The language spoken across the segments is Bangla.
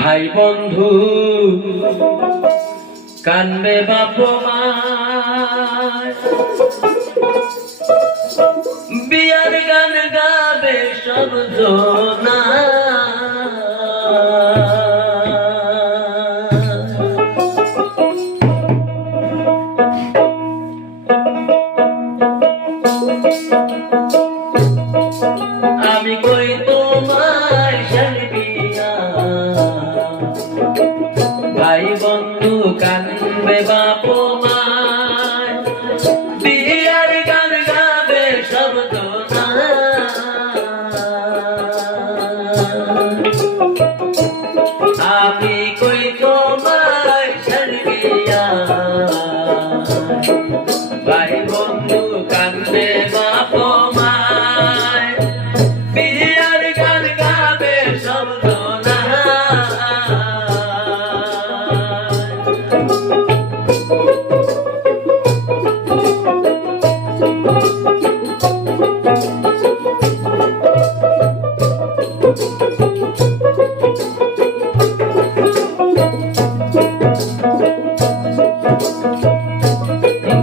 ভাই বন্ধু কানবে বাপ মা, বিয়ার গান গাবে সব জনা। আমি কই তোমায় শালিয়া, ভাই বন্ধু কানবে বাপ মা, বিয়ার গান গাবে সব জনা। আমি কই তোমায় শালিয়া, ভাই বন্ধু কানবে বাপ মা, বিয়ার গান গাবে সব জনা।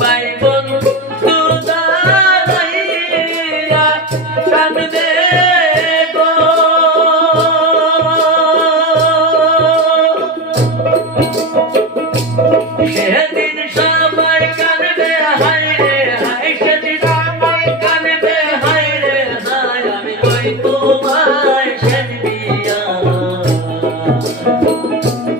ভাই বন্ধু দাঁড়াইয়া কাঁদবে গো, সেদিন সবাই কাঁদবে হায় রে হায়, সেদিন সবাই কাঁদবে হায় রে হায়। আমি কই তোমায় শালিয়া,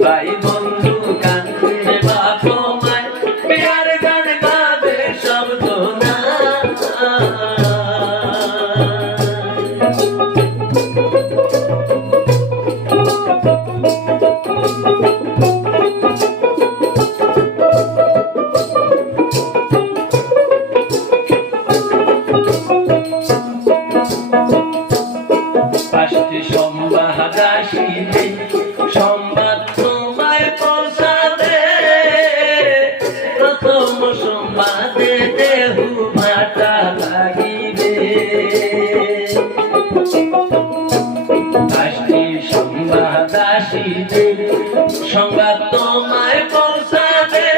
ভাই বন্ধু কাঁদবে বাপ মায়, বিয়ার গান গাবে সব জনা। পাঁচটি সংবাদ আসিবে, সংবাদ তোমায় পৌঁছাবে, প্রথম সংবাদে দেহু ভাটা লাগিবে। পাঁচটি সংবাদ আসিবে, সংবাদ তোমায় পৌঁছাবে,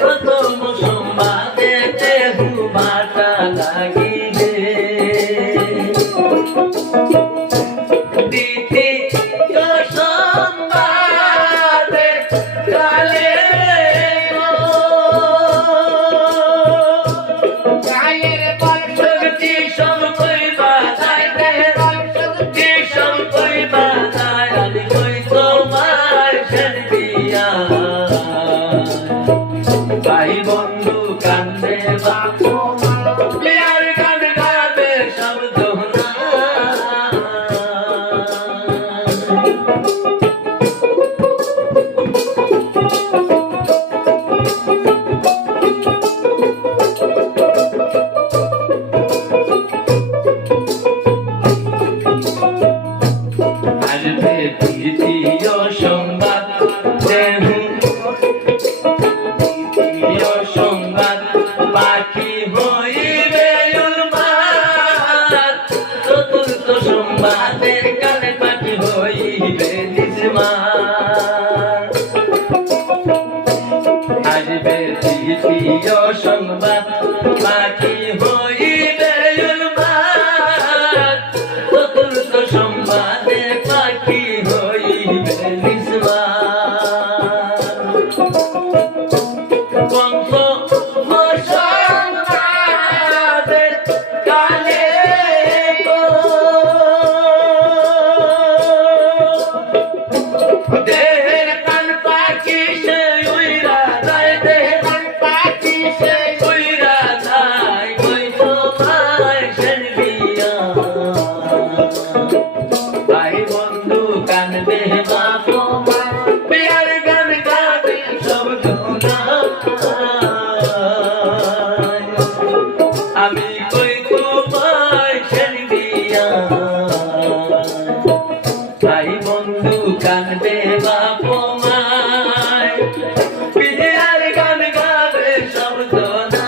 প্রথম সংবাদে দেহু ভাটা লাগিবে। দ্বিতীয় সংবাদে কালে শক্তি সব কইবা যায়, শক্তি সব কইবা যায়। আমি কই তোমায় শালিয়া, ভাই বন্ধু কান্দে বাপ মা, বিয়ার গান গাবে সব জনা। আসবে তৃতীয় সংবাদ দেহু, তৃতীয় সংবাদ পাখি হইবে উন্মাদ, চতুর্থ সংবাদে কানে পাখি হইবে নিসমাদ। আসবে তৃতীয় সংবাদ পাখি হইবে উন্মাদ, চতুর্থ সংবাদে পাখি হইবে নিসমাদ। পঞ্চম সংবাদে কালে গো, দেহের কান পাখি সে উইরা যায়, দেহের কান পাখি সে উইরা যায়। কই তোমায় শালিয়া, ভাই বন্ধু কানবে বাপ মা, বিয়ার গান গাবে সব জনা। আমি কই তোমায় শালিয়া, ভাই বন্ধু কানবে বাপ মায়, বিয়ার গান গাবে সব জনা।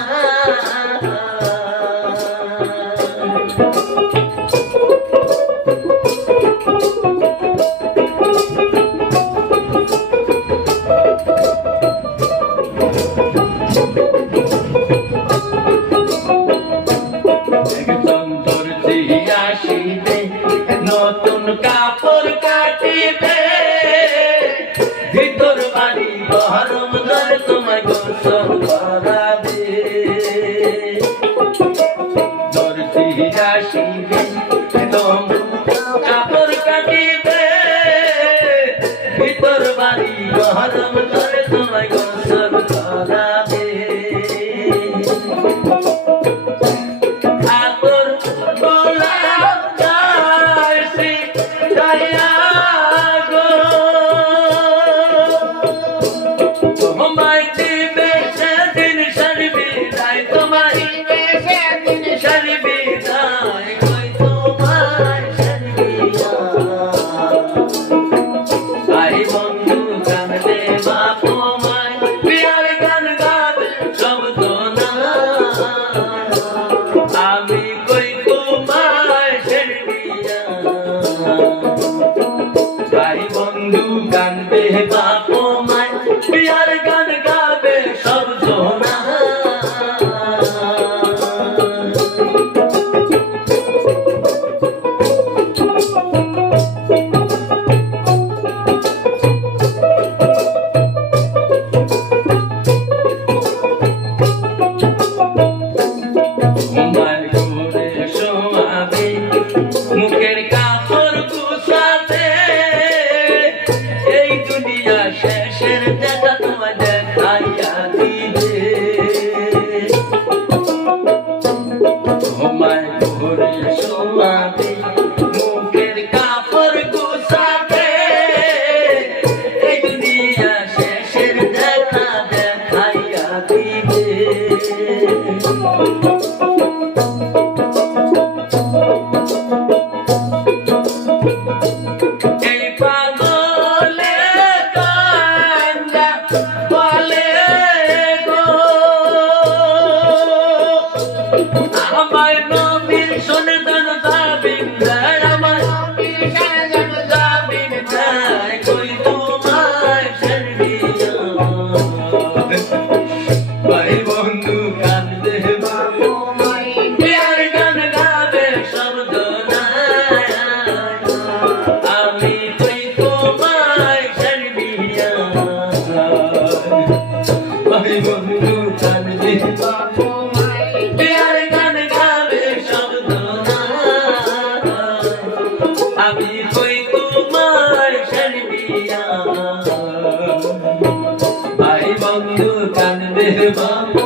মহরম করে তোমায় গোসল করাবে আতর গোলাপ গাছে ছায়া গো তোমায় দিবে সেদিন সর্বিদায় তোমায় দিবে সেদিন সর্বিদায় কই তোমায় সর্বিদায় ভাই বন্ধু কাঁদবে বাপ মায় বিয়ার গান গাবে শব্দ না আমি কই তোমায় সর্বিয়া ভাই বন্ধু কাঁদবে বাপ মায় বিয়ার গান গাবে শব্দ না মুখের কাপড় গুছাতে এই দুনিয়া শেষের দেখা তোমায় দেখাইয়া দিবে ঘুমায় ঘুরে শোয়াবে মুখের কাপড় গুছাতে এই দুনিয়া শেষের দেখা দেখাইয়া দিবে এই পাগলে কান্দা বলে গো আমায় নবীর সন্তান যাবিন যায় আমায় নবীর সন্তান যাবিন যায় কই তোমায় সর্বিয়া ভাই বন্ধু কান্দে বাবু মাই বিয়ার গান গাবে শব্দ না আমি কই তোমায় সর্বিয়া ভাই বন্ধু কান্দে বাবু মাই বিয়ার গান গাবে শব্দ না আমি কই তোমায় সর্বিয়া ভাই বন্ধু কান্দে বাবু